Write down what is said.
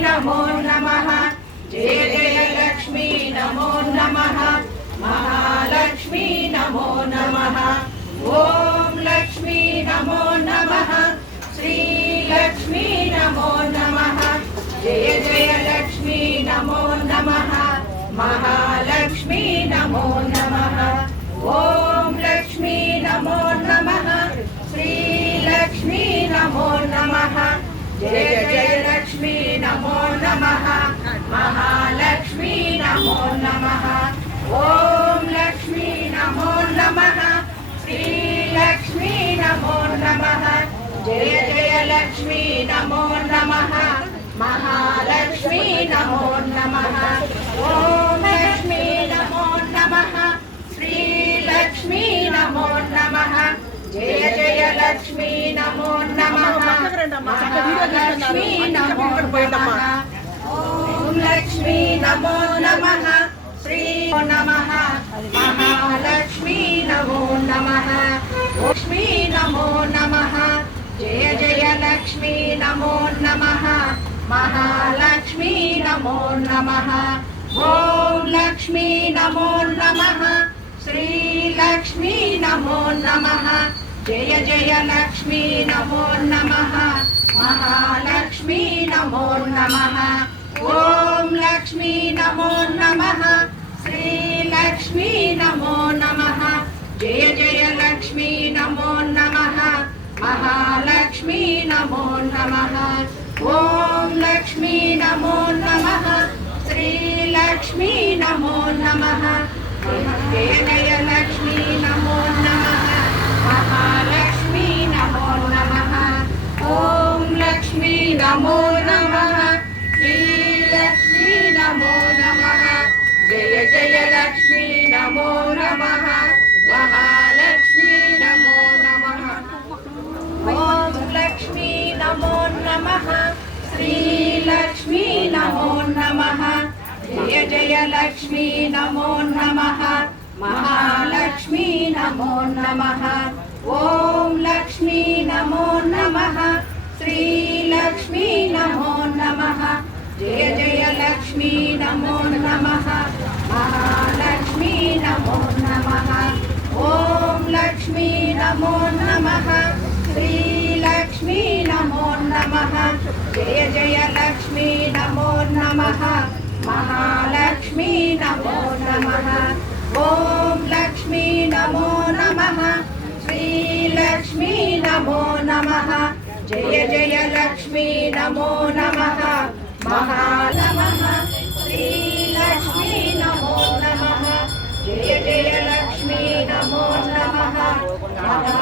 నమో నమ. జయ జయ లక్ష్మీ నమో నమ. మహాలక్ష్మీ నమో నమ. ఓం లక్ష్మీ నమో నమః. శ్రీలక్ష్మీ నమో నమ. జయ జయ లక్ష్మీ నమో నమ. మహాలక్ష్మీ నమో నమ. ఓం లక్ష్మీ నమో నమః. శ్రీలక్ష్మీ నమో నమ. జయ జయ లక్ష్మీ నమో నమః మహాలక్ష్మీ నమో నమః. ఓం లక్ష్మీ నమో నమః. శ్రీలక్ష్మీ నమో నమః. జయ జయ లక్ష్మీ నమో నమః. మహాలక్ష్మీ నమో నమః. ఓం లక్ష్మీ నమో నమః. శ్రీలక్ష్మీ నమో నమః. జయ జయ లక్ష్మీ నమో నమః మహాలక్ష్మీ నమో నమః ఓం లక్ష్మీ నమో నమ శ్రీ నమ మహాలక్ష్మీ నమో నమ లక్ష్మీ నమో నమ జయ జయ లక్ష్మీ నమో నమ మహాలక్ష్మీ నమో నమ ఓం లక్ష్మీ నమో నమ శ్రీలక్ష్మీ నమో నమ జయ జయ లక్ష్మీ నమో నమ మహాలక్ష్మీ నమో నమ ఓం లక్ష్మీ నమో నమః శ్రీలక్ష్మీ నమో నమః జయ జయ లక్ష్మీ నమో నమః మహాలక్ష్మీ నమో నమః ఓం లక్ష్మీ నమో నమః శ్రీలక్ష్మీ నమో నమః జయ జయ లక్ష్మీ నమో నమః నమో నమ శ్రీలక్ష్మీ నమో నమ జయ జయ లక్ష్మీ నమో నమ మహాలక్ష్మీ నమో నమ ఓం లక్ష్మీ నమో నమ శ్రీలక్ష్మీ నమో నమ జయ జయ లక్ష్మీ నమో నమ మహాలక్ష్మీ నమో నమ ఓం లక్ష్మీ నమో నమ శ్రీ नमः जय जय लक्ष्मी नमो नमः महालक्ष्मी नमो नमः ॐ लक्ष्मी नमो नमः श्रीलक्ष्मी नमो नमः जय जय लक्ष्मी नमो नमः महा नमः श्रीलक्ष्मी नमो नमः जय जय लक्ष्मी नमो नमः